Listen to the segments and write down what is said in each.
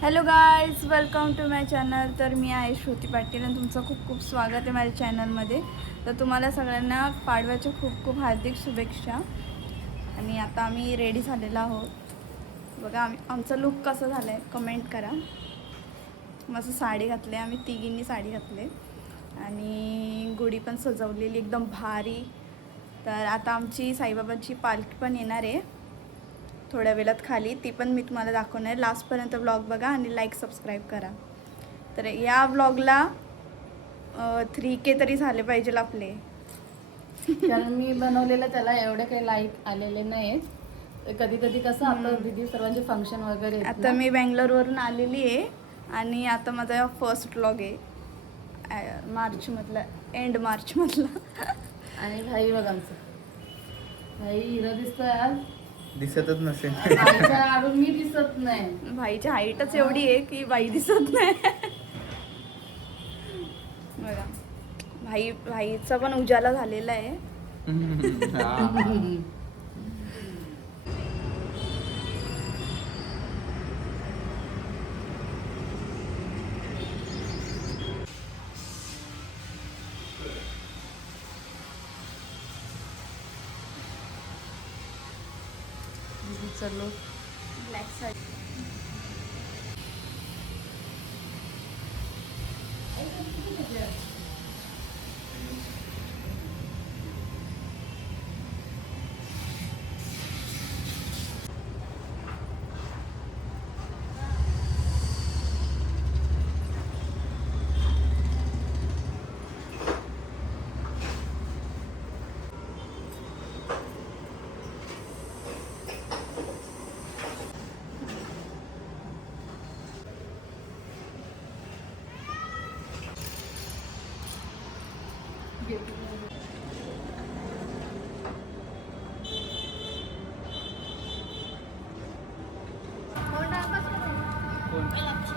Hello guys, welcome to my channel. तर मी आहे श्रुती पाटील आणि तुमचं खूप खूप स्वागत आहे माझ्या चॅनलमध्ये. तर तुम्हाला सगळ्यांना पाडव्याच्या खूप खूप हार्दिक शुभेच्छा. आणि आता आम्ही रेडी झालेलो आहोत. बघा आमचा लुक कसं झालं आहे कमेंट करा. मस्त साडी घातली, आम्ही तिघींनी साडी घातली आणि गुढी पण सजवलेली एकदम भारी. तर आता आमची साईबाबांची पालखी पण येणार आहे थोड्या वेळात खाली, ती पण मी तुम्हाला दाखवणार आहे. लास्टपर्यंत व्लॉग बघा आणि लाईक सबस्क्राईब करा. तर या व्लॉगला 3K तरी झाले पाहिजे आपले. कारण मी बनवलेलं त्याला एवढे काही लाईक आलेले नाहीत. कधी कधी कसं आपलं दीदी सर्वांचे फंक्शन वगैरे आता मी बँगलोरवरून आलेली आहे आणि आता माझा फर्स्ट व्लॉग आहे मार्चमधला, एंड मार्चमधला. आणि भाई बघ आमचं भाई हिरो दिसतोय आज. दिसतच नसेल. भाईच्या आडून मी दिसत नाही. भाईची हाईटच एवढी आहे की बाई दिसत नाही. बघा भाईचा पण उजाला झालेला आहे. चलो ब्लॅक साडी.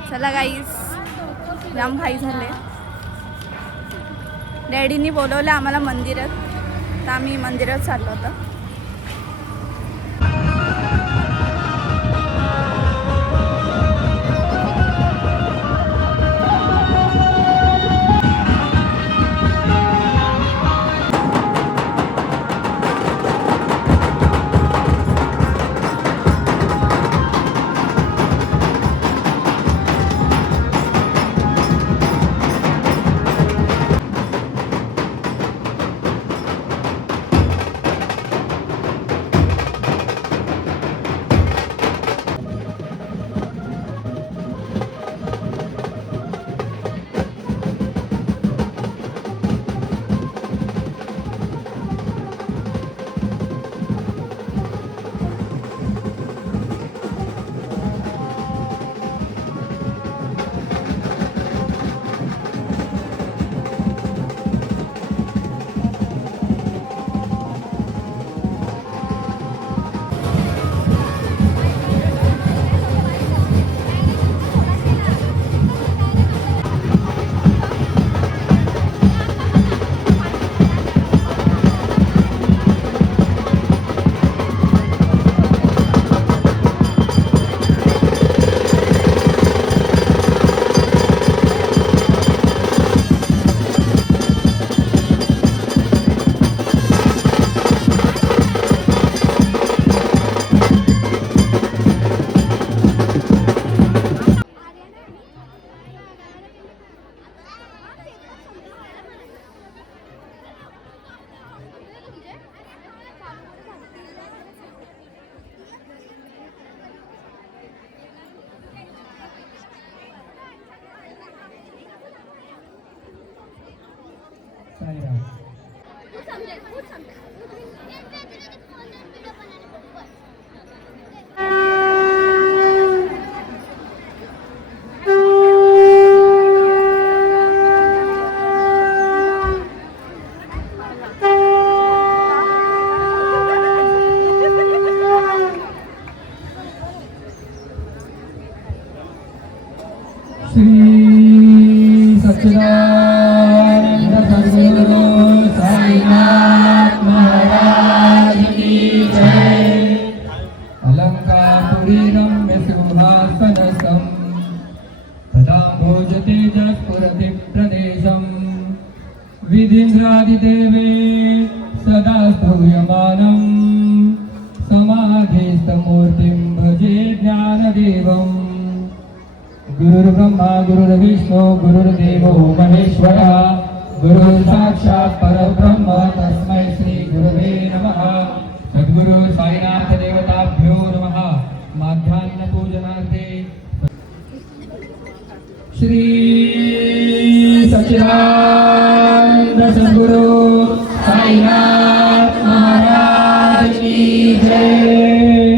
चला गाईस, जाम घाई झाले. डॅडीनी बोलवलं आम्हाला मंदिरात, तर आम्ही मंदिरात चाललो होतो. श्री सच्चिदानंद सद्गुरु साईनाथ महाराज की जय. अलंकापुरी रम्य सिंहासनसं भोजते जस्फुरति प्रदेशम् विधीन्द्रादिदेवे सदा स्तूयमानम् समाधिस्थमूर्तिं भजे ज्ञानदेवम् गुरुर्ब्रह्मा गुरुर्विष्णु गुरुर्देवो महेश्वरः गुरुर्साक्षात् परब्रह्म तस्मै श्री गुरवे नमः सद्गुरु साईनाथ देवताभ्यो नमः माध्याह्न पूजनार्थे श्री सच्चिदानंद सद्गुरु साईनाथ महाराज की जय।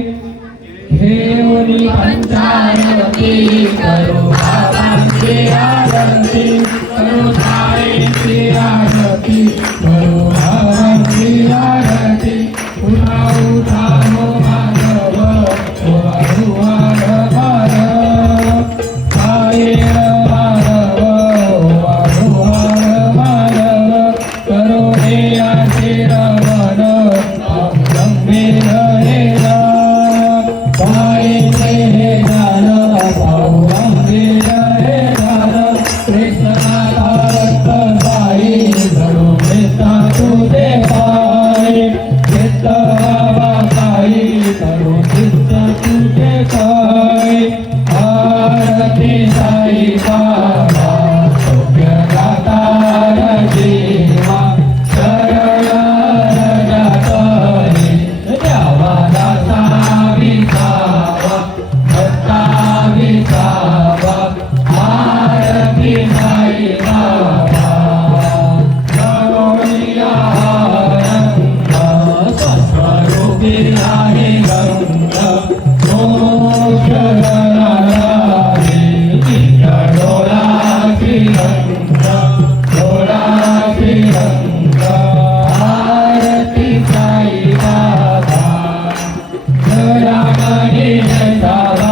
घेऊन पंचानवती करो बाबांची आरती करो साईंची आरती करो बाबांची आरती उठा उठा हो मानव हो वारुवार मानव साई मानव हो वारुवार मानव करो हे आशीर्वाद गंभीर हे साई हे ज्ञान भाऊ गंभीर हे ज्ञान कृष्ण भारत साई धरो मेता तुझे पाय चित्त साई धरो चित्त तुझे पाय आरती साई बाबा सौख्य दातार जीवा शरण जातरी द्यावा दासा विसावा भक्ता विसावा आरती साई बाबा करुणिया आनंद स्वस्वरूपी आहे गंग मोक्ष डोला श्रीरंग डोला श्रीरंग आरती साई बाबा जयामणी सावा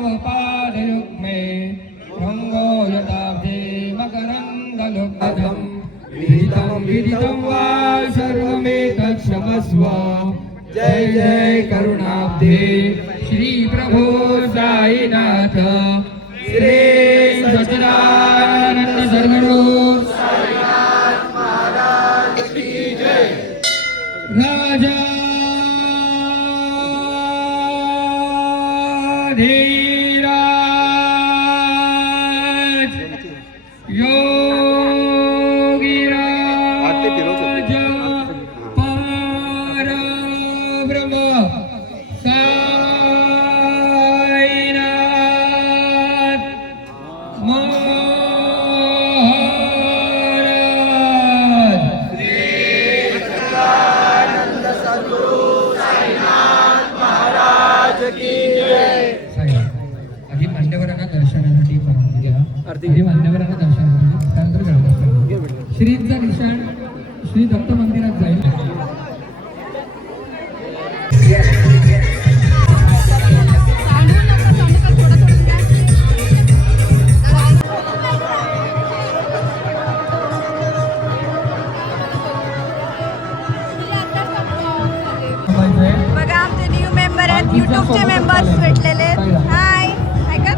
तव पादयुग्मे भृङ्गो यदाब्धे मकरन्दलोकधम् विदितं विदितं वा सर्वमेतत्क्षमस्व जय जय करुणाब्धे श्री प्रभो साईनाथ श्री सच्चिदानंद सद्गुरु राजा धीराज योगीराज परब्रह्म साईनाथ महाराज आधी मान्यवरांना दर्शनासाठी परवानगी घ्या. आधी मान्यवरांना दर्शनासाठी त्यानंतर गणपती श्रींचा निशाण श्री दत्त मंदिरात जाईल. बघा आमचे न्यू मेंबर आहेत, युट्यूबचे मेंबर्स भेटलेले आहेत. हाय ऐका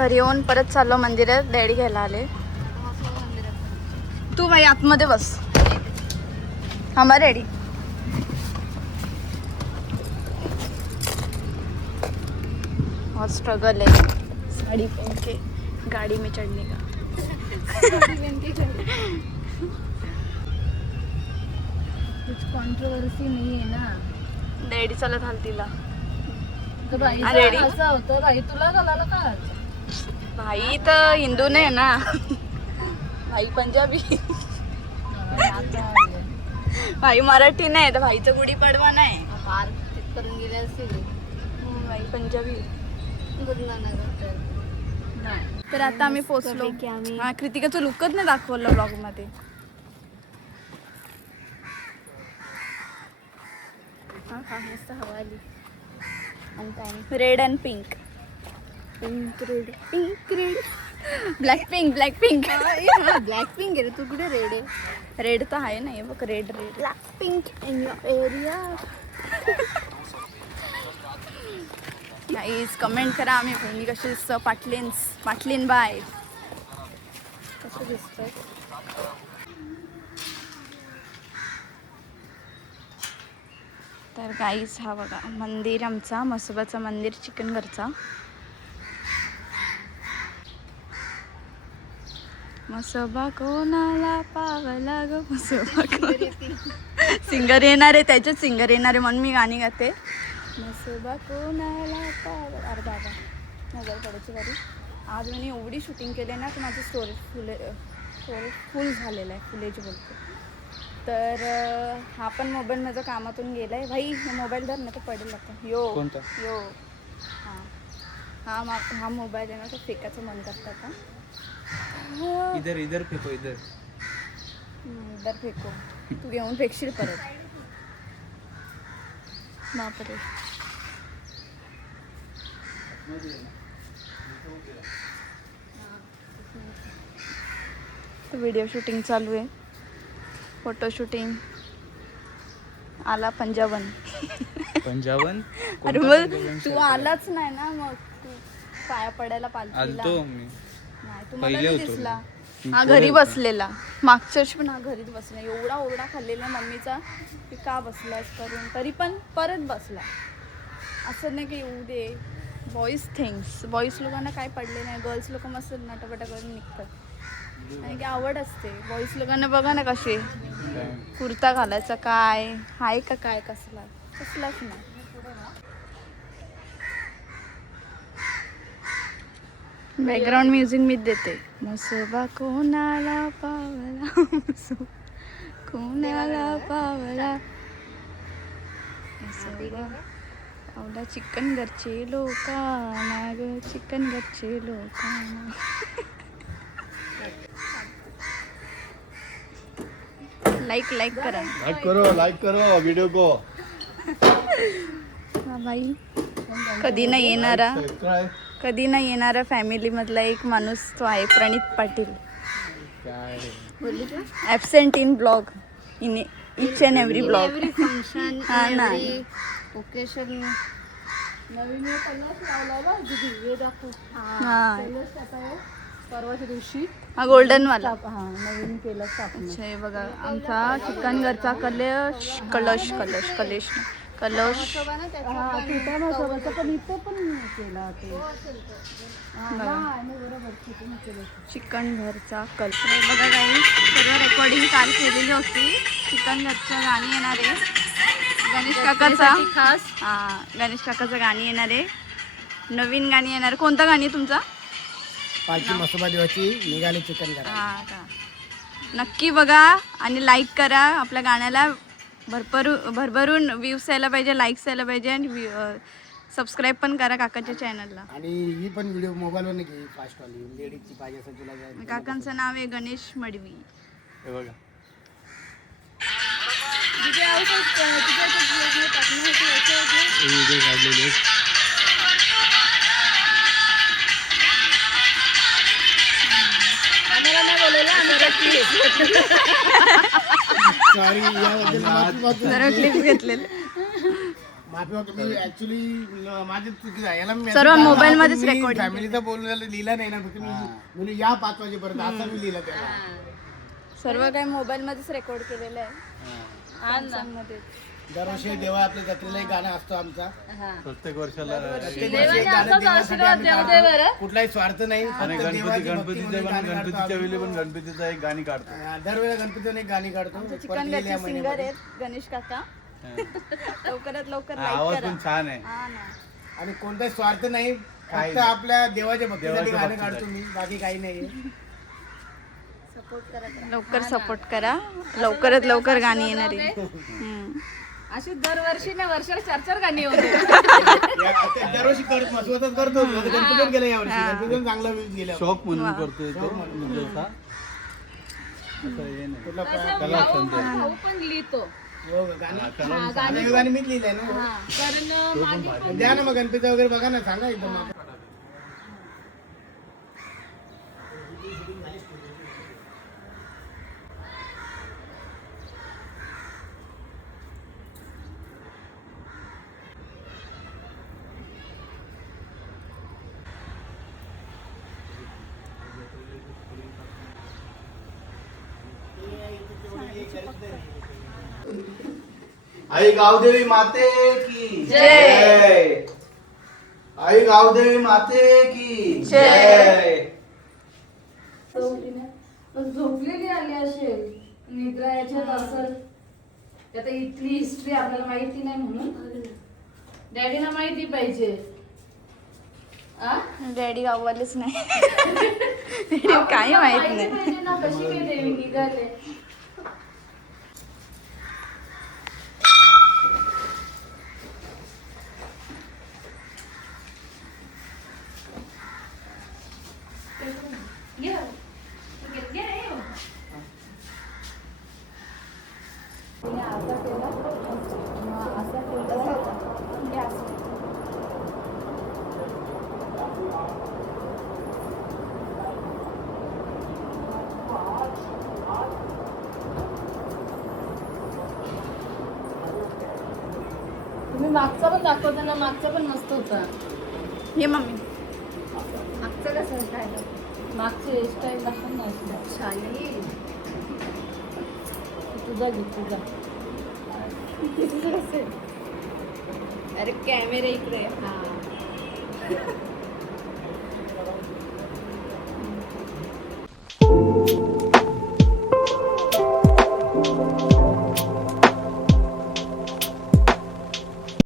घरी येऊन परत चाललो मंदिरात, डॅडी घ्यायला आले. तू बाई आतमध्ये बस. थांबा डॅडी. बहुत स्ट्रगल है. साड़ी पहन के गाड़ी में चढ़ने का. कुछ कंट्रोवर्सी नहीं है ना. डॅडी चालत हलतीला. तर बाई अरे रे. असं होतं बाई तुला घालायला का भाई तर हिंदू नाही ना. भाई पंजाबी. भाई मराठी नाही तर भाईचं गुढी पाडवा नाही. करून गेले असतील भाई पंजाबी. नाही. तर आता आम्ही पोहोचलो. हा कृतिकाचं लुकच नाही दाखवलं ब्लॉग मध्ये. मस्त हवा आली. Red and pink. Pink red pink red. Black pink black pink. Black pink आहे रे, तू कुठे रेड आहे? रेड तर आहे ना, हे बघ red red. Black pink in your area. Guys comment करा आम्ही बहिणी कशी दिसतं. पाटलीन बाय. कसं दिसतंय? तर गाईज हा बघा मंदिर आमचा म्हसोबाचा मंदिर चिकनघरचा. म्हसोबा कोणाला पावला ग म्हसोबा. सिंगर येणार आहे, त्याच्यात सिंगर येणार आहे म्हणून मी गाणी गाते. म्हसोबा कोणाला पावला. अरे बाबा नजर पडायची गाडी. आज मी एवढी शूटिंग केली ना की माझं स्टोरेज फुल झालेलं आहे. फुलेज बोलते. तर हा पण मोबाईल माझा कामातून गेला आहे. भाई मोबाईल धर ना, तो पडेल आता. यो हां हा मोबाईल आहे ना, तो फेकाचं मन करतं का. इधर फेको इधर. इधर फेको. तू घेऊन फेकशील परत. बापरे. व्हिडिओ शूटिंग चालू आहे. Photo shooting. आला पंजाबन. अरे मग तू आलाच नाही ना, मग तू पाया पडायला पालखीला. आलतो मी. नाही तू मला नाही दिसला. हा घरी बसलेला. मागच्या वर्षी पण हा घरीच बसला. एवढा ओरडा खाल्लेला मम्मीचा की का बसलास करून, तरी पण परत बसला. असं नाही की येऊ दे. Boys things. बॉईज लोकांना काय पडले नाही. गर्ल्स लोक मस्त नटापटा करून निघतात. आणि की आवड असते. बॉईज लोकांना बघा ना कसे कुर्ता घालायचा काय हाय का काय. कसलाच नाही. बॅकग्राऊंड म्युझिक मीच देते. म्हसोबा कोणाला पावला म्हसोबा कोणाला पावला. म्हसोबा पावला चिकन घरचे लोकांना ग. चिकन घरचे लोकांना. लाइक करा. लाइक करो वीडियो को. हा बाई कधी नाही येणारा फॅमिलीमधला एक माणूस तो आहे Pranit Patil. Absent in blog. In each and every blog. Function हा ना. ओकेशन. नवीन कलर्स लावला दीदी. हे दाखव. हा परवाच्या दिवशी हा गोल्डन वाला. हा नवीन केलं स्थापना. अच्छा हे बघा आमचा चिकन घरचा कलश. छोट्या मसाल्याचा पण इथे पण केला ते. चिकन घरचा कलश. बघा काही सर्व रेकॉर्डिंग काल केलेली होती. चिकन घरचं गाणी येणार आहे. गणेश काकाचा खास. गणेश काकाचं गाणी येणार आहे. नवीन गाणी येणार. कोणतं गाणी आहे तुमचा? पालखी म्हसोबा देवाची निघाली चिकन करा. हां का. नक्की बघा आणि लाईक करा. आपल्या गाण्याला भरभरून व्ह्यूज यायला पाहिजे, लाईक्स यायला पाहिजे. आणि सबस्क्राईब पण करा काकाच्या चॅनलला. आणि ही पण व्हिडिओ मोबाईलवर नाही घे. फास्ट वाली लेडीजची पाहिजे असेल तुला. काकांचं नाव आहे गणेश मडवी. हे बघा. व्हिडिओ काढलेले आहेत. सॉरी याबद्दल माफी मागतो. सर्व क्लिप्स घेतलेले. माफी मागतो मी ऍक्च्युली माझे चुकी आहे याला मी सर्व mobile मध्येच मी recording फॅमिलीचा बोललेला लिहिला नाही ना फक्त मी या 5 वाजेपर्यंत असं मी लिहिलं त्याला सर्व काही मोबाईल मध्येच रेकॉर्ड केलेलं आहे Samsung मध्ये. दरवर्षी देवा आपल्या जत्रेला एक गाणं असतो आमचा प्रत्येक वर्षाला प्रत्येक वर्षी एक गाणं देवासाठी आम्ही काढतो. कुठलाही स्वार्थ नाही आणि फक्त देवाची भक्ती गणपतीच्या म्हणून गाणं काढतो गणपतीच्या आम्ही. वेळी पण गणपतीचा एक गाणी काढतो दरवेळेला गणपतीने एक गाणी काढतो परत चिकन गेल्या गच्ची सिंगर महिन्यामध्ये. आहेत गणेश काका. लवकरात लवकर हा, लाईक आवाज करा. पण छान आहे. हा ना. आणि कोणताही स्वार्थ नाही काही फक्त नाही. आपल्या देवाच्या भक्तीसाठी देवाच्या गाणं भक्तीसाठी. काढतो मी बाकी काही नाही लवकर सपोर्ट करा लवकरात लवकर गाणी येणार आहे. अशी दरवर्षी ना वर्षाला 4-4 गाणी होते. दरवर्षी महत्वाचं करतो गणपतीवर गेला यावर्षी गणपतीवर चांगला व्ह्यूज गेला शौक म्हणून करतोय तो नृत्याचा. असं हे नाही. कुठला कला छंद आहे. भाऊ पण लिहितो. हो का, गाणी आता हे गाणी मीच लिहिलंय ना कारण माझी द्या ना मग गणपती वगैरे बघा ना सांगा एकदम आई गावदेवी माते की जय. आई गावदेवी माते की जय. पण झोपलेली आली असेल निद्रा याच्यात असेल आता इथली हिस्ट्री आपल्याला माहिती नाही म्हणून डॅडीना माहिती पाहिजे. डॅडी गाववालेच नाही. डॅडी काही माहित नाही. पाहिजे ना कशी काय देवी निघाले. तुम्ही मागचा पण दाखवता ना मागचा पण मस्त होता. ये मम्मी. मागचं कसं काय मागचे हेअरस्टाईल दाखव ना. शाली तुझा घे तुझा. अरे कॅमेरा इकडे. हा